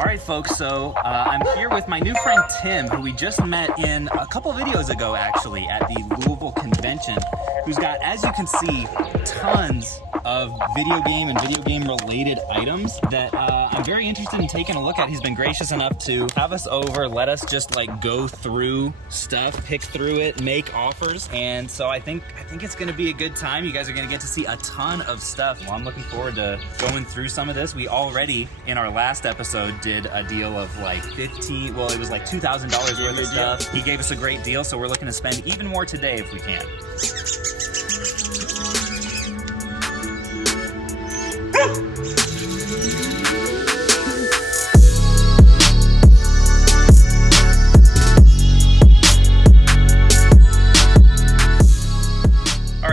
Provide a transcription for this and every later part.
All right, folks, so I'm here with my new friend Tim, who we just met in a couple videos ago, actually, at the Louisville convention, who's got, as you can see, tons of video game and video game related items that I'm very interested in taking a look at. He's been gracious enough to have us over, let us just like go through stuff, pick through it, make offers, and so I think it's gonna be a good time. You guys are gonna get to see a ton of stuff. Well, I'm looking forward to going through some of this. We already, in our last episode, did a deal of like $2,000 worth of stuff. He gave us a great deal, so we're looking to spend even more today if we can.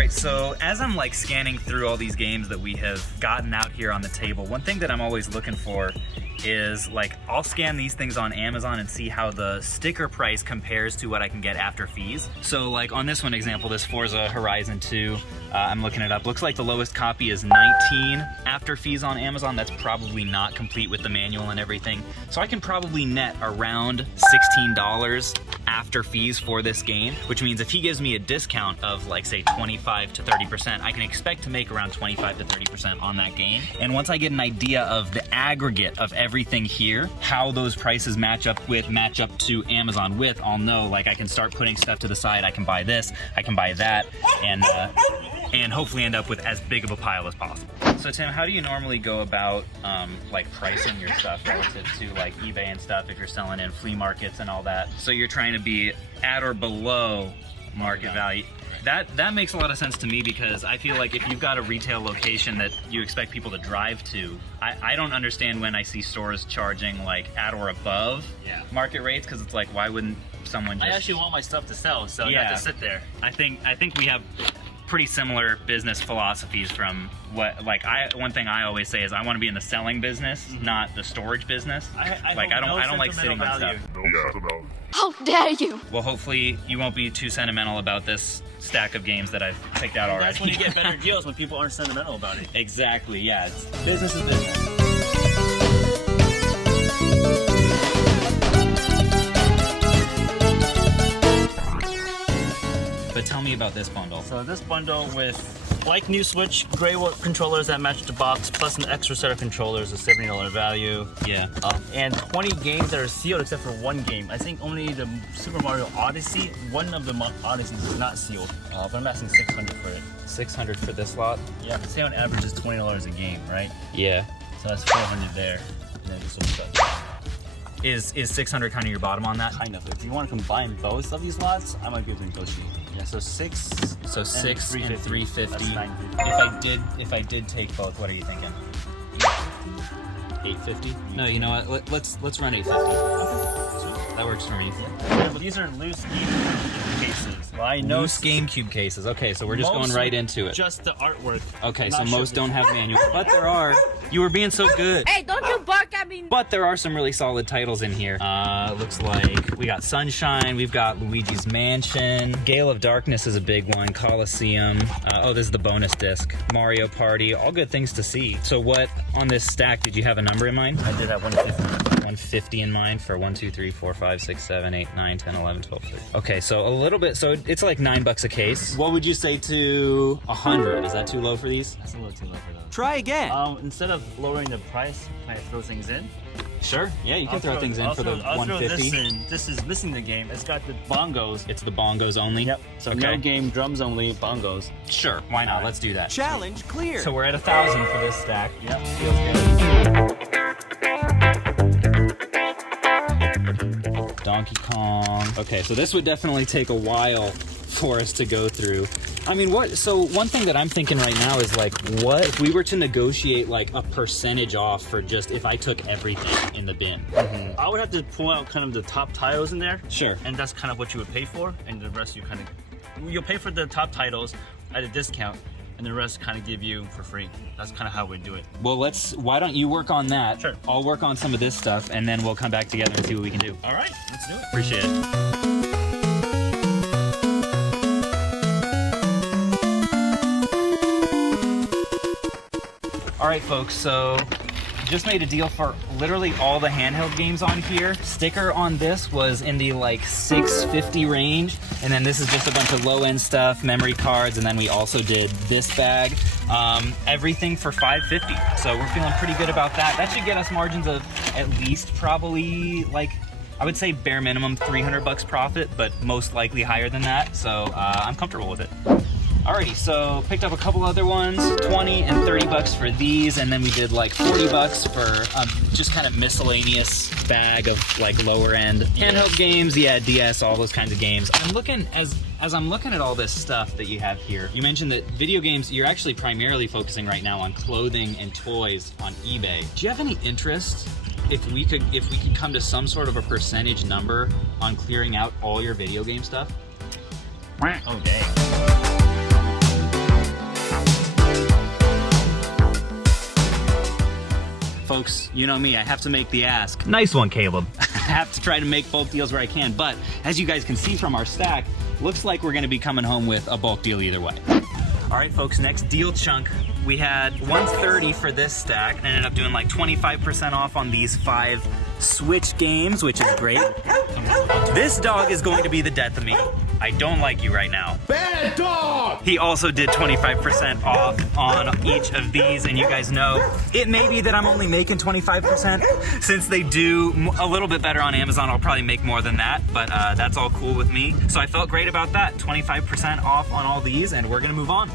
So as I'm like scanning through all these games that we have gotten out here on the table, one thing that I'm always looking for is like, I'll scan these things on Amazon and see how the sticker price compares to what I can get after fees. So like on this one example, this Forza Horizon 2, I'm looking it up. Looks like the lowest copy is 19 after fees on Amazon. That's probably not complete with the manual and everything. So I can probably net around $16 after fees for this game, which means if he gives me a discount of like say 25 to 30%, I can expect to make around 25 to 30% on that game. And once I get an idea of the aggregate of everything here, how those prices match up to Amazon with, I'll know, like I can start putting stuff to the side. I can buy this, I can buy that, and hopefully end up with as big of a pile as possible. So Tim, how do you normally go about like pricing your stuff relative to like eBay and stuff if you're selling in flea markets and all that? So you're trying to be at or below market value. That makes a lot of sense to me, because I feel like if you've got a retail location that you expect people to drive to, I don't understand when I see stores charging like at or above market rates, because it's like, why wouldn't someone just... I actually want my stuff to sell, so you have to sit there. I think we have pretty similar business philosophies from what, like, one thing I always say is I want to be in the selling business, not the storage business. I don't like sitting on stuff. How dare you! Well, hopefully you won't be too sentimental about this stack of games that I've picked out already. That's when you get better deals, when people aren't sentimental about it. Exactly, yeah. Business is business. But tell me about this bundle. So this bundle with like new Switch gray controllers that match the box, plus an extra set of controllers, a $70 value. Yeah. And 20 games that are sealed except for one game. I think only the Super Mario Odyssey, one of the Odysseys is not sealed. But I'm asking $600 for it. $600 for this lot? Yeah, say on average is $20 a game, right? Yeah. So that's $400 there. And then this will be done. Is $600 kind of your bottom on that? Kind of. If you want to combine both of these lots, I might be able to negotiate. Yeah, so six and 350. If I did take both, what are you thinking? 850. No, you know what? Let's run 850. Okay. That works for me. Yeah, but these are loose GameCube cases. Well, I know loose GameCube cases. Okay, so we're just going right into it. Just the artwork. Okay, so most don't have manuals, but there are. You were being so good. Hey, don't you bark at me! But there are some really solid titles in here. Looks like we got Sunshine, we've got Luigi's Mansion, Gale of Darkness is a big one, Coliseum. Oh, this is the bonus disc. Mario Party, all good things to see. So what on this stack, did you have a number in mind? I did have 150. 150 in mind for 1, 2, 3, 4, 5, 6, 7, 8, 9, 10, 11, 12, 13. Okay, so a little bit, so it's like $9 a case. What would you say to 100? Is that too low for these? That's a little too low for those. Try again. Instead of lowering the price, can I throw things in? Sure. Yeah, you can throw things in for the 150. I'll throw this in. This is missing the game. It's got the bongos. It's the bongos only? Yep. So okay. No game, drums only, bongos. Sure. Why not? Let's do that. Challenge clear. So we're at 1,000 for this stack. Yep. Feels good. Donkey Kong. Okay, so this would definitely take a while for us to go through. I mean, so one thing that I'm thinking right now is like, what if we were to negotiate like a percentage off for just if I took everything in the bin? Mm-hmm. I would have to pull out kind of the top titles in there. Sure. And that's kind of what you would pay for, and the rest you'll pay for the top titles at a discount, and the rest kind of give you for free. That's kind of how we do it. Well, why don't you work on that? Sure. I'll work on some of this stuff, and then we'll come back together and see what we can do. All right, let's do it. Appreciate it. All right, folks, so just made a deal for literally all the handheld games on here. Sticker on this was in the like $6.50 range, and then this is just a bunch of low-end stuff, memory cards, and then we also did this bag. Everything for $5.50. So we're feeling pretty good about that. That should get us margins of at least probably like, I would say bare minimum $300 profit, but most likely higher than that. So I'm comfortable with it. Alrighty, so picked up a couple other ones, 20 and 30 bucks for these, and then we did like 40 bucks for just kind of miscellaneous bag of like lower end handheld games, yeah, DS, all those kinds of games. I'm looking, as I'm looking at all this stuff that you have here, you mentioned that video games, you're actually primarily focusing right now on clothing and toys on eBay. Do you have any interest if we could come to some sort of a percentage number on clearing out all your video game stuff? Oh, dang. Folks, you know me, I have to make the ask. Nice one, Caleb. I have to try to make bulk deals where I can, but as you guys can see from our stack, looks like we're gonna be coming home with a bulk deal either way. All right, folks, next deal chunk. We had $130 for this stack and ended up doing like 25% off on these 5 Switch games, which is great. This dog is going to be the death of me. I don't like you right now. Bad dog! He also did 25% off on each of these, and you guys know, it may be that I'm only making 25%. Since they do a little bit better on Amazon, I'll probably make more than that, but that's all cool with me. So I felt great about that, 25% off on all these, and we're gonna move on.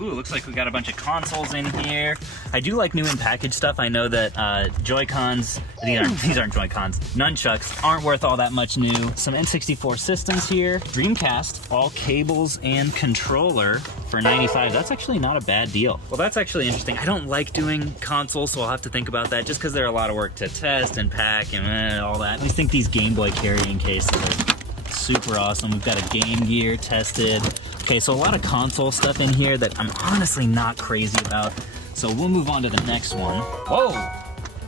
Ooh, looks like we got a bunch of consoles in here. I do like new in package stuff. I know that Joy-Cons, these aren't Joy-Cons, nunchucks aren't worth all that much new. Some N64 systems here, Dreamcast, all cables and controller for $95. That's actually not a bad deal. Well, that's actually interesting. I don't like doing consoles, so I'll have to think about that just because they're a lot of work to test and pack and all that. I think these Game Boy carrying cases are super awesome. We've got a Game Gear tested. Okay, so a lot of console stuff in here that I'm honestly not crazy about. So we'll move on to the next one. Whoa!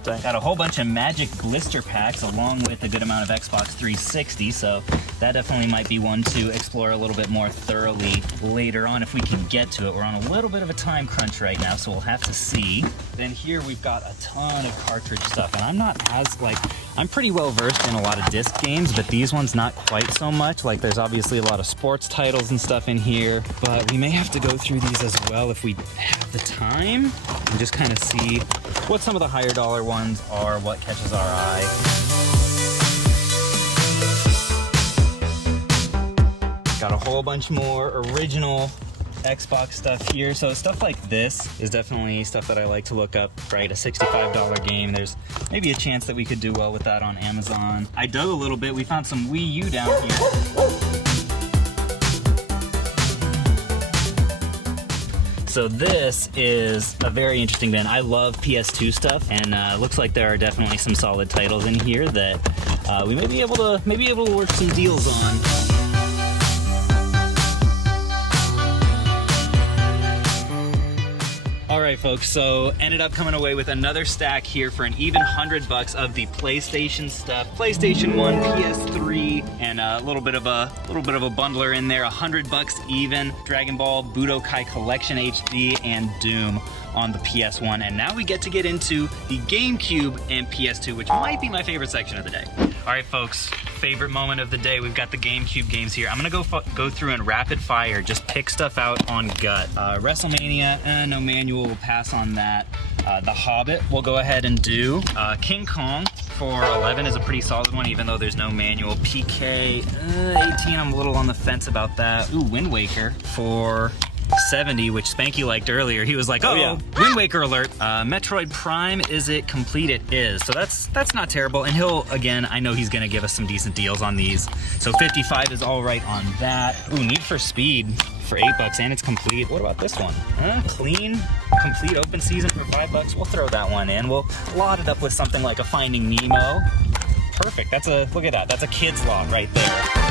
Got a whole bunch of Magic blister packs along with a good amount of Xbox 360, so that definitely might be one to explore a little bit more thoroughly later on if we can get to it. We're on a little bit of a time crunch right now, so we'll have to see. Then here we've got a ton of cartridge stuff, and I'm not as I'm pretty well versed in a lot of disc games, but these ones not quite so much. Like there's obviously a lot of sports titles and stuff in here, but we may have to go through these as well if we have the time and just kind of see what some of the higher dollar ones are, what catches our eye. Got a whole bunch more original Xbox stuff here. So stuff like this is definitely stuff that I like to look up, right? A $65 game. There's maybe a chance that we could do well with that on Amazon. I dug a little bit. We found some Wii U down here. So this is a very interesting bin. I love PS2 stuff, and looks like there are definitely some solid titles in here that we may be able to work some deals on. All right, folks, so ended up coming away with another stack here for an even $100 of the PlayStation stuff. PlayStation 1, PS3, and a little bit of a bundler in there, $100 even. Dragon Ball, Budokai Collection HD, and Doom on the PS1. And now we get into the GameCube and PS2, which might be my favorite section of the day. All right, folks, favorite moment of the day. We've got the GameCube games here. I'm gonna go through and rapid fire, just pick stuff out on gut. WrestleMania, no manual, we'll pass on that. The Hobbit, we'll go ahead and do. King Kong for 11 is a pretty solid one, even though there's no manual. PK, 18, I'm a little on the fence about that. Ooh, Wind Waker for 70, which Spanky liked earlier. He was like, oh yeah, Wind Waker alert. Metroid Prime, is it complete? It is. So that's not terrible. And he'll, again, I know he's gonna give us some decent deals on these. So 55 is all right on that. Ooh, Need for Speed for $8 and it's complete. What about this one? Clean, complete open season for $5. We'll throw that one in. We'll lot it up with something like a Finding Nemo. Perfect. Look at that. That's a kid's lot right there.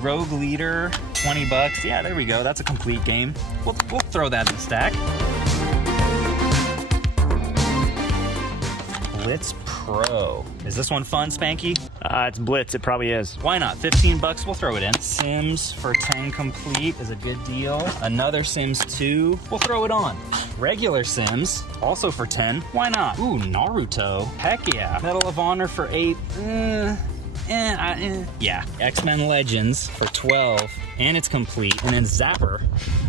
Rogue Leader, $20. Yeah, there we go. That's a complete game. We'll throw that in the stack. Blitz Pro. Is this one fun, Spanky? It's Blitz. It probably is. Why not? 15 bucks, we'll throw it in. Sims for 10 complete is a good deal. Another Sims 2, we'll throw it on. Regular Sims, also for 10, why not? Ooh, Naruto, heck yeah. Medal of Honor for 8, yeah. X-Men Legends for 12, and it's complete. And then Zapper.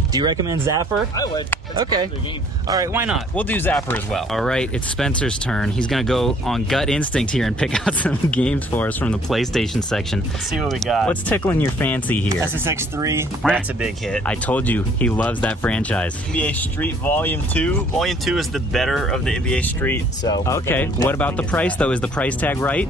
Do you recommend Zapper? I would. That's Okay. a popular game. All right, why not? We'll do Zapper as well. All right, it's Spencer's turn. He's gonna go on gut instinct here and pick out some games for us from the PlayStation section. Let's see what we got. What's tickling your fancy here? SSX3, that's a big hit. I told you, he loves that franchise. NBA Street Volume 2. Volume 2 is the better of the NBA Street, so... Okay, what about the price though? Is the price tag right?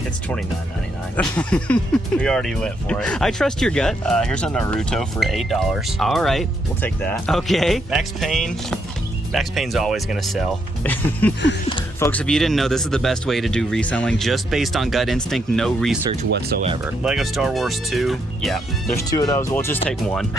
It's $29.99. We already went for it. I trust your gut. Here's a Naruto for $8. All right, We'll take that. okay. Max Payne's always gonna sell. Folks, if you didn't know, this is the best way to do reselling, just based on gut instinct, no research whatsoever. Lego Star Wars 2. Yeah, there's 2 of those. We'll just take one.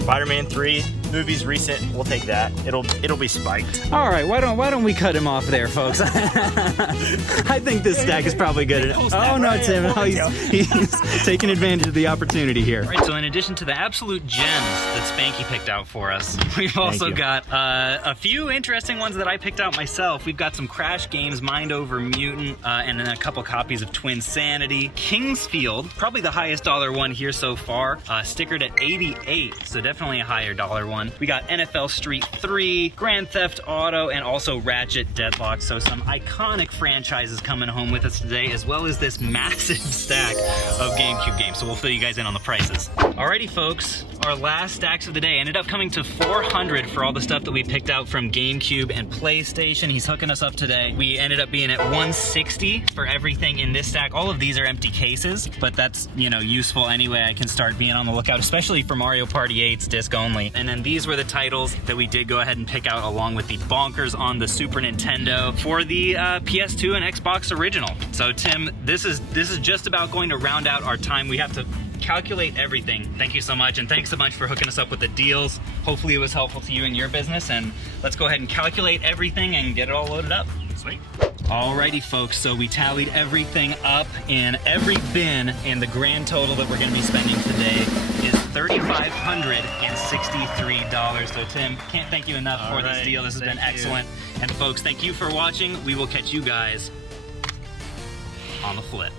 Spider-Man 3. Movie's recent. We'll take that. It'll be spiked. All right, why don't we cut him off there, folks? I think this stack is probably good enough. Oh no, Tim, no, he's taking advantage of the opportunity here. All right, so in addition to the absolute gems that Spanky picked out for us, we've also got a few interesting ones that I picked out myself. We've got some Crash games, Mind Over Mutant, and then a couple copies of Twin Sanity. Kingsfield, probably the highest dollar one here so far, stickered at 88, so definitely a higher dollar one. We got NFL Street 3, Grand Theft Auto, and also Ratchet Deadlock. So some iconic franchises coming home with us today, as well as this massive stack of GameCube games. So we'll fill you guys in on the prices. Alrighty, folks, our last stacks of the day ended up coming to 400 for all the stuff that we picked out from GameCube and PlayStation. He's hooking us up today. We ended up being at 160 for everything in this stack. All of these are empty cases, but that's, you know, useful anyway. I can start being on the lookout, especially for Mario Party 8's disc only. And then these were the titles that we did go ahead and pick out, along with the Bonkers on the Super Nintendo for the PS2 and Xbox original. So Tim, this is just about going to round out our time. We have to calculate everything. Thank you so much, and thanks so much for hooking us up with the deals. Hopefully it was helpful to you and your business, and let's go ahead and calculate everything and get it all loaded up. Sweet. Alrighty, folks, so we tallied everything up in every bin, and the grand total that we're going to be spending today is $3,563. So Tim, can't thank you enough for this deal. This has been excellent. And folks, thank you for watching. We will catch you guys on the flip.